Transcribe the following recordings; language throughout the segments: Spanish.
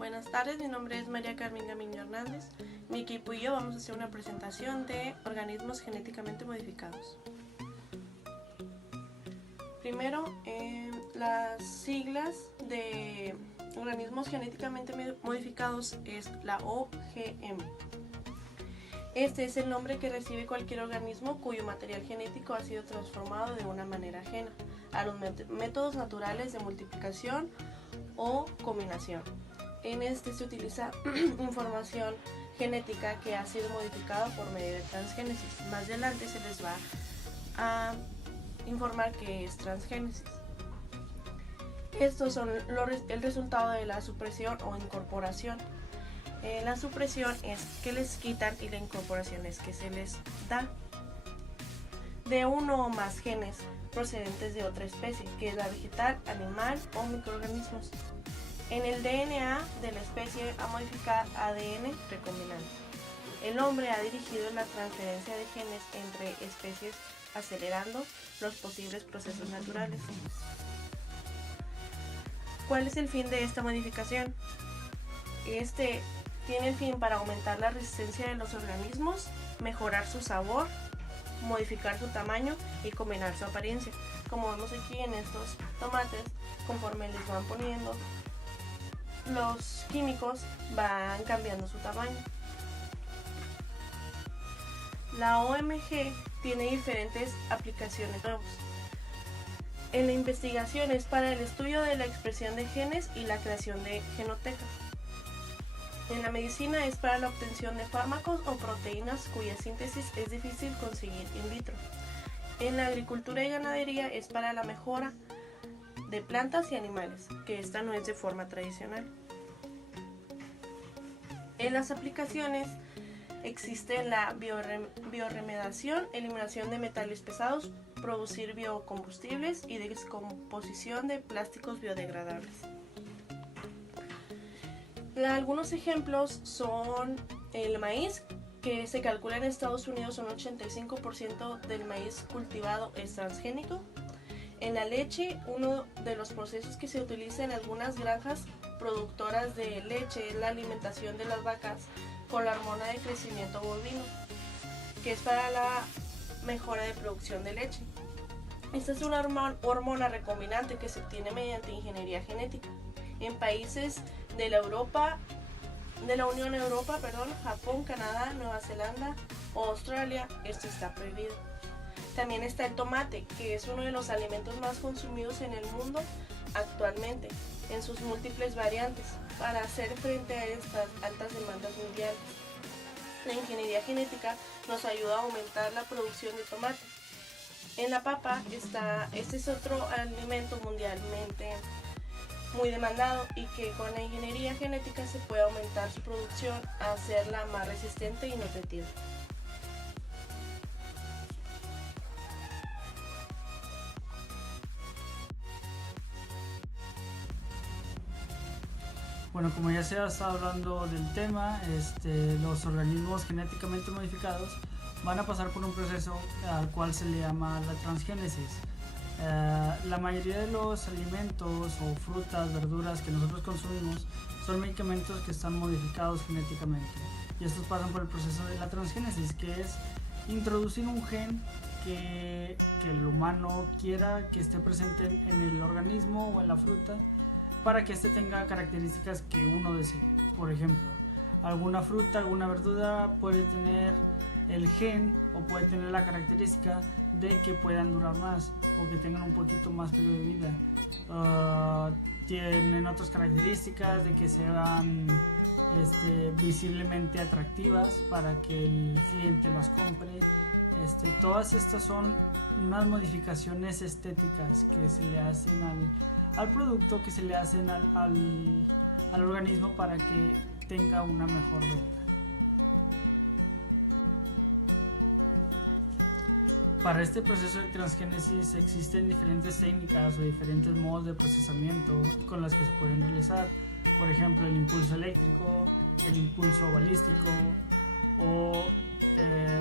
Buenas tardes, mi nombre es María Carmen Gamiño Hernández. Mi equipo y yo vamos a hacer una presentación de organismos genéticamente modificados. Primero, las siglas de organismos genéticamente modificados es la OGM. Este es el nombre que recibe cualquier organismo cuyo material genético ha sido transformado de una manera ajena a los métodos naturales de multiplicación o combinación. En este se utiliza información genética que ha sido modificada por medio de transgénesis. Más adelante se les va a informar qué es transgénesis. Estos son el resultado de la supresión o incorporación. La supresión es que les quitan y la incorporación es que se les da de uno o más genes procedentes de otra especie, que es la vegetal, animal o microorganismos, en el DNA de la especie a modificar ADN recombinante. El hombre ha dirigido la transferencia de genes entre especies acelerando los posibles procesos naturales. ¿Cuál es el fin de esta modificación? Este tiene el fin para aumentar la resistencia de los organismos, mejorar su sabor, modificar su tamaño y combinar su apariencia. Como vemos aquí en estos tomates, conforme les van poniendo los químicos, van cambiando su tamaño. La OMG tiene diferentes aplicaciones nuevas. En la investigación es para el estudio de la expresión de genes y la creación de genotecas. En la medicina es para la obtención de fármacos o proteínas cuya síntesis es difícil conseguir in vitro. En la agricultura y ganadería es para la mejora de plantas y animales, que esta no es de forma tradicional. En las aplicaciones existe la bioremediación, eliminación de metales pesados, producir biocombustibles y descomposición de plásticos biodegradables. Algunos ejemplos son el maíz, que se calcula en Estados Unidos un 85% del maíz cultivado es transgénico. En la leche, uno de los procesos que se utiliza en algunas granjas productoras de leche es la alimentación de las vacas con la hormona de crecimiento bovino, que es para la mejora de producción de leche. Esta es una hormona recombinante que se obtiene mediante ingeniería genética. En países de la Unión Europea, Japón, Canadá, Nueva Zelanda o Australia, esto está prohibido. También está el tomate, que es uno de los alimentos más consumidos en el mundo actualmente, en sus múltiples variantes, para hacer frente a estas altas demandas mundiales. La ingeniería genética nos ayuda a aumentar la producción de tomate. En la papa este es otro alimento mundialmente muy demandado y que con la ingeniería genética se puede aumentar su producción a hacerla más resistente y nutritiva. Bueno, como ya se ha estado hablando del tema, los organismos genéticamente modificados van a pasar por un proceso al cual se le llama la transgénesis. La mayoría de los alimentos o frutas, verduras que nosotros consumimos son medicamentos que están modificados genéticamente, y estos pasan por el proceso de la transgénesis, que es introducir un gen que el humano quiera que esté presente en el organismo o en la fruta para que tenga características que uno desee. Por ejemplo, alguna fruta, alguna verdura puede tener el gen o puede tener la característica de que puedan durar más o que tengan un poquito más periodo de vida. Tienen otras características de que sean visiblemente atractivas para que el cliente las compre. Todas estas son unas modificaciones estéticas que se le hacen al producto, que se le hacen al organismo para que tenga una mejor venta. Para este proceso de transgénesis existen diferentes técnicas o diferentes modos de procesamiento con las que se pueden realizar. Por ejemplo, el impulso eléctrico, el impulso balístico o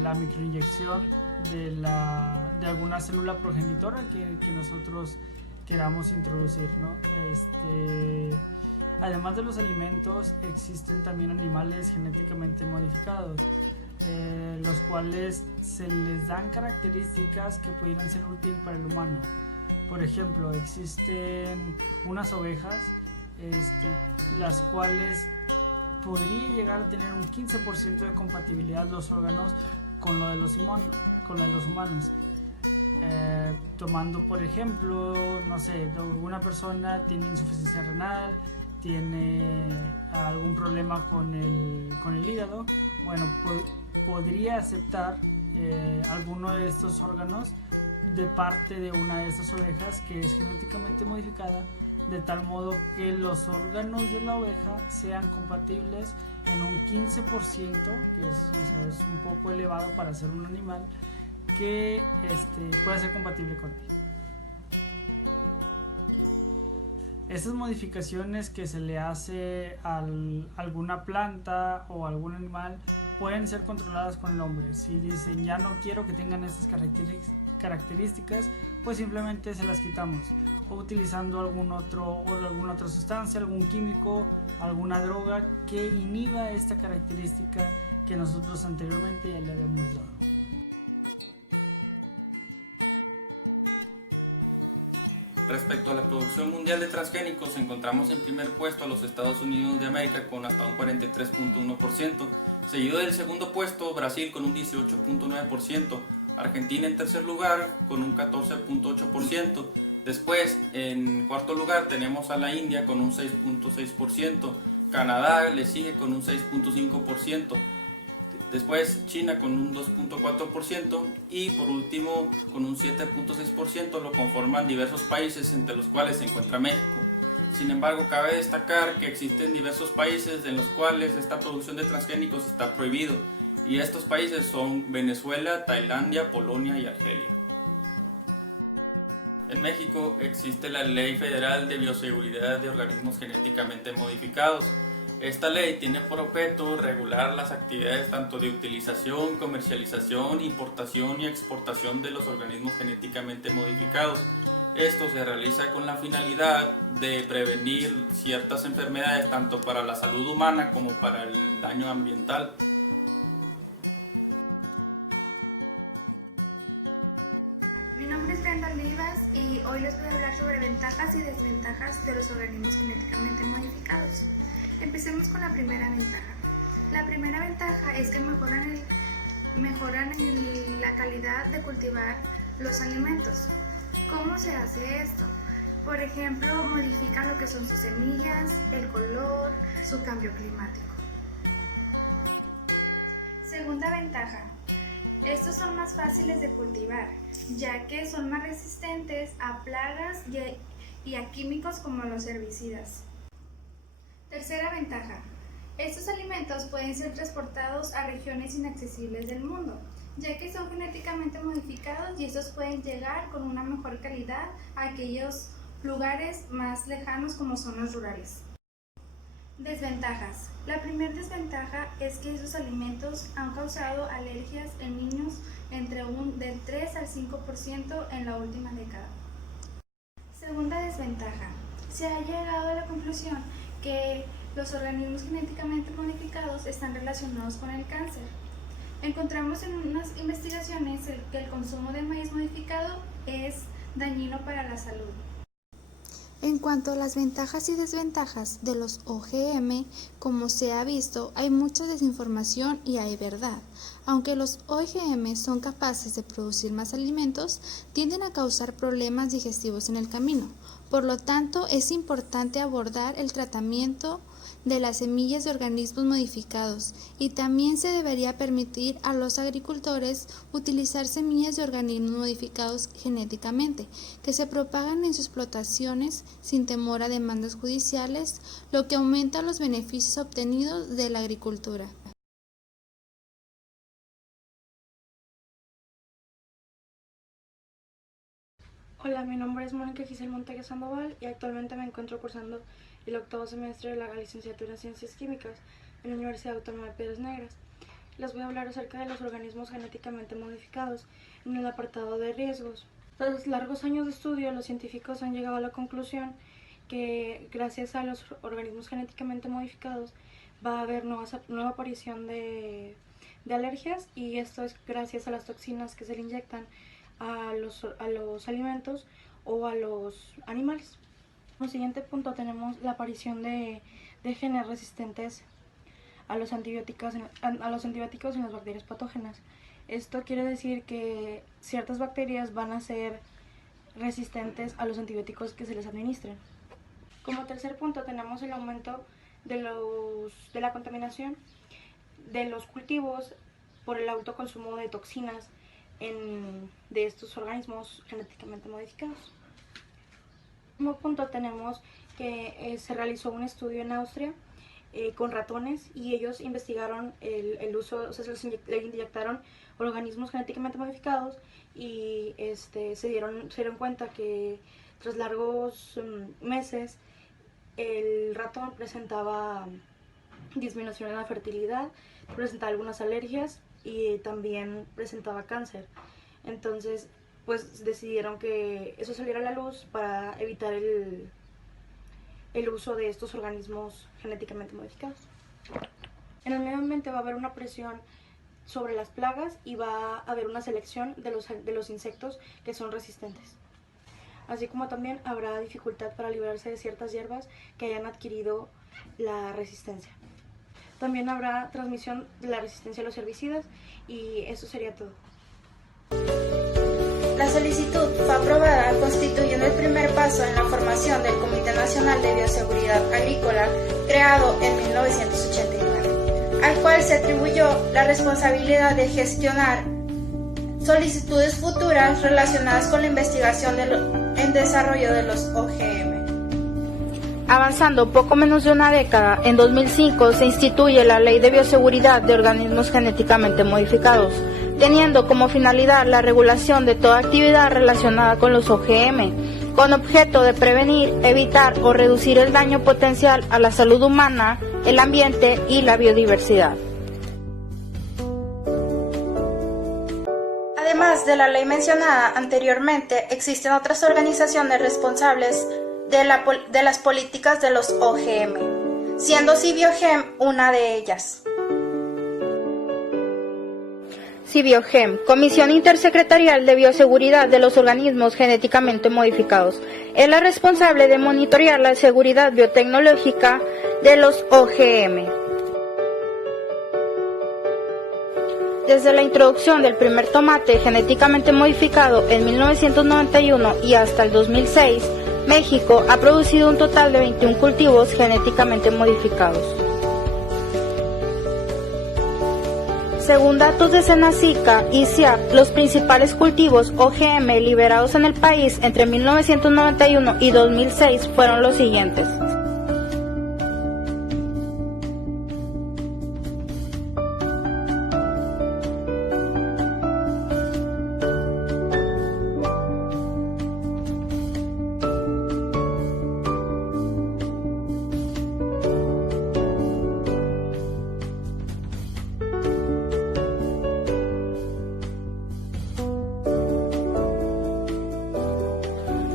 la microinyección de alguna célula progenitora que nosotros queramos introducir, ¿no? Además de los alimentos, existen también animales genéticamente modificados, los cuales se les dan características que pudieran ser útiles para el humano. Por ejemplo, existen unas ovejas, las cuales podría llegar a tener un 15% de compatibilidad los órganos con lo de los humanos. Tomando por ejemplo, no sé, alguna persona tiene insuficiencia renal, tiene algún problema con el hígado, bueno, podría aceptar alguno de estos órganos de parte de una de estas ovejas que es genéticamente modificada, de tal modo que los órganos de la oveja sean compatibles en un 15%, que es un poco elevado para ser un animal, que pueda ser compatible con él. Estas modificaciones que se le hace a alguna planta o algún animal pueden ser controladas con el hombre. Si dicen ya no quiero que tengan estas características, pues simplemente se las quitamos, o utilizando alguna otra sustancia, algún químico, alguna droga que inhiba esta característica que nosotros anteriormente ya le habíamos dado. Respecto a la producción mundial de transgénicos, encontramos en primer puesto a los Estados Unidos de América con hasta un 43.1%, seguido del segundo puesto Brasil con un 18.9%, Argentina en tercer lugar con un 14.8%, después en cuarto lugar tenemos a la India con un 6.6%, Canadá le sigue con un 6.5%, después China con un 2.4% y por último con un 7.6% lo conforman diversos países, entre los cuales se encuentra México. Sin embargo, cabe destacar que existen diversos países en los cuales esta producción de transgénicos está prohibido, y estos países son Venezuela, Tailandia, Polonia y Argelia. En México existe la Ley Federal de Bioseguridad de Organismos Genéticamente Modificados. Esta ley tiene por objeto regular las actividades tanto de utilización, comercialización, importación y exportación de los organismos genéticamente modificados. Esto se realiza con la finalidad de prevenir ciertas enfermedades tanto para la salud humana como para el daño ambiental. Mi nombre es Brenda Olivas y hoy les voy a hablar sobre ventajas y desventajas de los organismos genéticamente modificados. Empecemos con la primera ventaja. La primera ventaja es que mejoran la calidad de cultivar los alimentos. ¿Cómo se hace esto? Por ejemplo, modifican lo que son sus semillas, el color, su cambio climático. Segunda ventaja. Estos son más fáciles de cultivar, ya que son más resistentes a plagas y a químicos como los herbicidas. Tercera ventaja. Estos alimentos pueden ser transportados a regiones inaccesibles del mundo, ya que son genéticamente modificados y estos pueden llegar con una mejor calidad a aquellos lugares más lejanos como zonas rurales. Desventajas. La primera desventaja es que esos alimentos han causado alergias en niños del 3 al 5% en la última década. Segunda desventaja. Se ha llegado a la conclusión que los organismos genéticamente modificados están relacionados con el cáncer. Encontramos en unas investigaciones que el consumo de maíz modificado es dañino para la salud. En cuanto a las ventajas y desventajas de los OGM, como se ha visto, hay mucha desinformación y hay verdad. Aunque los OGM son capaces de producir más alimentos, tienden a causar problemas digestivos en el camino. Por lo tanto, es importante abordar el tratamiento de las semillas de organismos modificados y también se debería permitir a los agricultores utilizar semillas de organismos modificados genéticamente que se propagan en sus explotaciones sin temor a demandas judiciales, lo que aumenta los beneficios obtenidos de la agricultura. Hola, mi nombre es Mónica Giselle Montague Sandoval y actualmente me encuentro cursando el octavo semestre de la licenciatura en Ciencias Químicas en la Universidad Autónoma de Piedras Negras. Les voy a hablar acerca de los organismos genéticamente modificados en el apartado de riesgos. Tras largos años de estudio, los científicos han llegado a la conclusión que gracias a los organismos genéticamente modificados va a haber nueva aparición de alergias, y esto es gracias a las toxinas que se le inyectan a los alimentos o a los animales. Como siguiente punto tenemos la aparición de genes resistentes a los antibióticos en las bacterias patógenas. Esto quiere decir que ciertas bacterias van a ser resistentes a los antibióticos que se les administren. Como tercer punto tenemos el aumento de la contaminación de los cultivos por el alto consumo de toxinas de estos organismos genéticamente modificados. Como punto tenemos que se realizó un estudio en Austria con ratones, y ellos investigaron el uso, o sea, le inyectaron organismos genéticamente modificados, y se dieron cuenta que tras largos meses el ratón presentaba disminución en la fertilidad, presentaba algunas alergias y también presentaba cáncer. Entonces, pues decidieron que eso saliera a la luz para evitar el uso de estos organismos genéticamente modificados. En el medio ambiente va a haber una presión sobre las plagas y va a haber una selección de los insectos que son resistentes. Así como también habrá dificultad para librarse de ciertas hierbas que hayan adquirido la resistencia. También habrá transmisión de la resistencia a los herbicidas, y eso sería todo. La solicitud fue aprobada constituyendo el primer paso en la formación del Comité Nacional de Bioseguridad Agrícola, creado en 1989, al cual se atribuyó la responsabilidad de gestionar solicitudes futuras relacionadas con la investigación en desarrollo de los OGM. Avanzando poco menos de una década, en 2005 se instituye la Ley de Bioseguridad de Organismos Genéticamente Modificados, teniendo como finalidad la regulación de toda actividad relacionada con los OGM, con objeto de prevenir, evitar o reducir el daño potencial a la salud humana, el ambiente y la biodiversidad. Además de la ley mencionada anteriormente, existen otras organizaciones responsables de las políticas de los OGM, siendo Cibiogem una de ellas. Cibiogem, Comisión Intersecretarial de Bioseguridad de los Organismos Genéticamente Modificados, es la responsable de monitorear la seguridad biotecnológica de los OGM. Desde la introducción del primer tomate genéticamente modificado en 1991 y hasta el 2006, México ha producido un total de 21 cultivos genéticamente modificados. Según datos de Senacica y CIAP, los principales cultivos OGM liberados en el país entre 1991 y 2006 fueron los siguientes.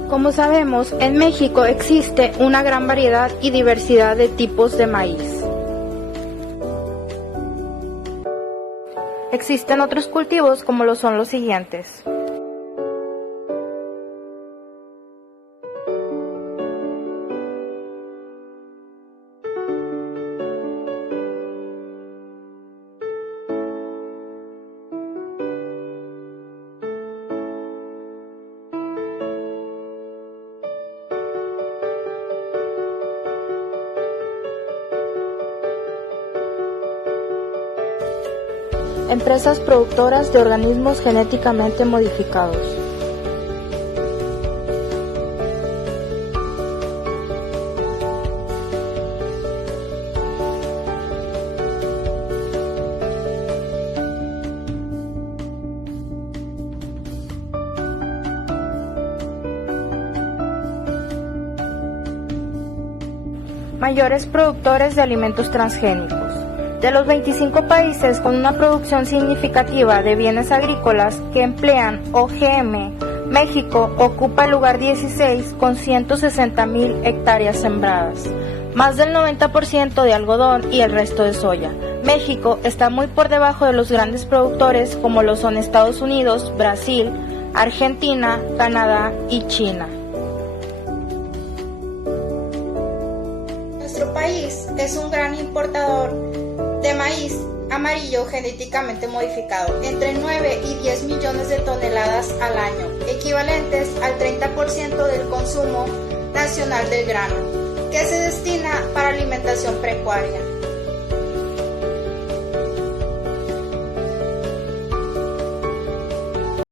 Como sabemos, en México existe una gran variedad y diversidad de tipos de maíz. Existen otros cultivos como lo son los siguientes. Empresas productoras de organismos genéticamente modificados. Mayores productores de alimentos transgénicos. De los 25 países con una producción significativa de bienes agrícolas que emplean OGM, México ocupa el lugar 16 con 160,000 hectáreas sembradas, más del 90% de algodón y el resto de soya. México está muy por debajo de los grandes productores como lo son Estados Unidos, Brasil, Argentina, Canadá y China. Nuestro país es un gran importador de maíz amarillo genéticamente modificado, entre 9 y 10 millones de toneladas al año, equivalentes al 30% del consumo nacional del grano, que se destina para alimentación pecuaria.